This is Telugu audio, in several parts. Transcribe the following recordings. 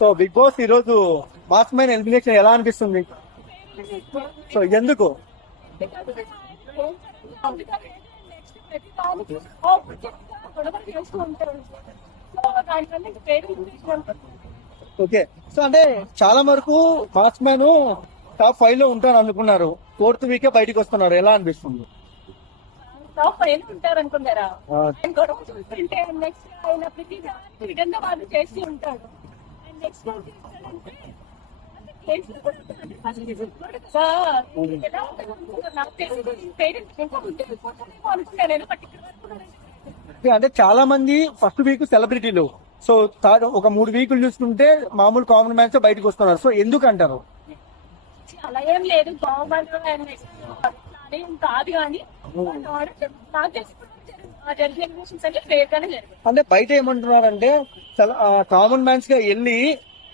సో బిగ్ బాస్ ఈ రోజు మాస్ మ్యాన్ ఎలిమినేషన్ ఎలా అనిపిస్తుంది? సో ఎందుకు? ఓకే, సో అంటే చాలా వరకు మాస్ మ్యాన్ టాప్ 5 లో ఉంటారు అనుకున్నారు, 4th వీకే బయటకు వస్తున్నారు, ఎలా అనిపిస్తుంది? టాప్ 5 ఉంటారు అనుకున్నారా? గొడవ చూస్తుంటే నెక్స్ట్ ఆయన విధంగా వాళ్ళు చేసి ఉంటాడు. అండ్ నెక్స్ట్ అంటే చాలా మంది ఫస్ట్ వీక్ సెలబ్రిటీలు, సో ఒక 3 వీకులు చూసుకుంటే మామూలు కామన్ మ్యాన్స్ బయటకు వస్తున్నారు. సో ఎందుకు అంటారు? అలా ఏం లేదు, కామన్ కాదు కానీ నాకు తెలిసి అంటే బయట ఏమంటున్నారంటే కామన్ మ్యాన్స్ గా వెళ్ళి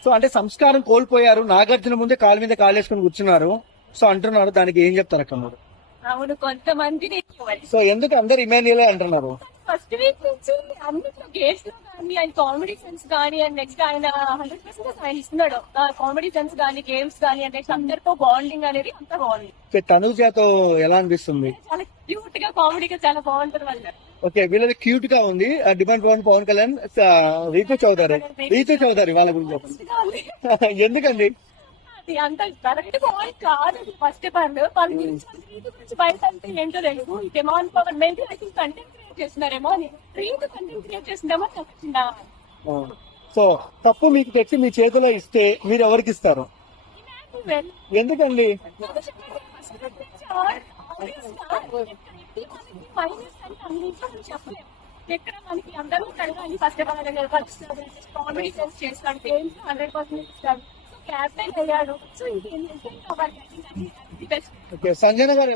సో అంటే సంస్కారం కోల్పోయారు, నాగార్జున ముందే కాలు మీద కాలు వేసుకుని కూర్చున్నారు సో అంటున్నారు. దానికి ఏం చెప్తారు అక్కడ? అవును, కొంతమంది. సో ఎందుకు అందరు ఇమాన్యుయలే అంటున్నారు? ఫస్ట్ వీక్ నుంచి అన్నిట్లో గేమ్స్ లో కానీ ఆయన కామెడీ సెన్స్ కానీ అండ్ నెక్స్ట్ ఆయన 100% ఆయన ఇస్తున్నాడు. కామెడీ సెన్స్ కానీ గేమ్స్ కానీ అండ్ నెక్స్ట్ అందరితో బాండింగ్ అనేది అంత బాగుంది. తనుజాతో ఎలా అనిపిస్తుంది? చాలా క్యూట్ గా కామెడీగా చాలా బాగుంటుంది వాళ్ళు. ఓకే, వీళ్ళది క్యూట్ గా ఉంది. డిమాండ్ పవన్ కళ్యాణ్, రీతు చౌదరి వాళ్ళ గురించి చెప్పండి. ఎందుకండి? అది అంత కరెక్ట్ పాయింట్ కాదు. ఫస్ట్ వాళ్ళ గురించి బయట అంటే ఏంటో తెలుసు. Demand Pawan maybe I think content create చేస్తున్నారేమో అని, రీతు కంటెంట్ క్రియేట్ చేసిందేమో చెప్తున్నా. సో తప్పు మీకు తెచ్చి మీ చేతిలో ఇస్తే మీరు ఎవరికి ఇస్తారు? ఎందుకండి? ఎక్కడ మనకి అందరూ కడగాలి. ఫస్ట్ కామెడీ సెన్స్ చేస్తాడు, 100% ఇస్తాడు, క్యాప్టెన్ అయ్యాడు. సో ఇంకేంటంటే సంజన గారు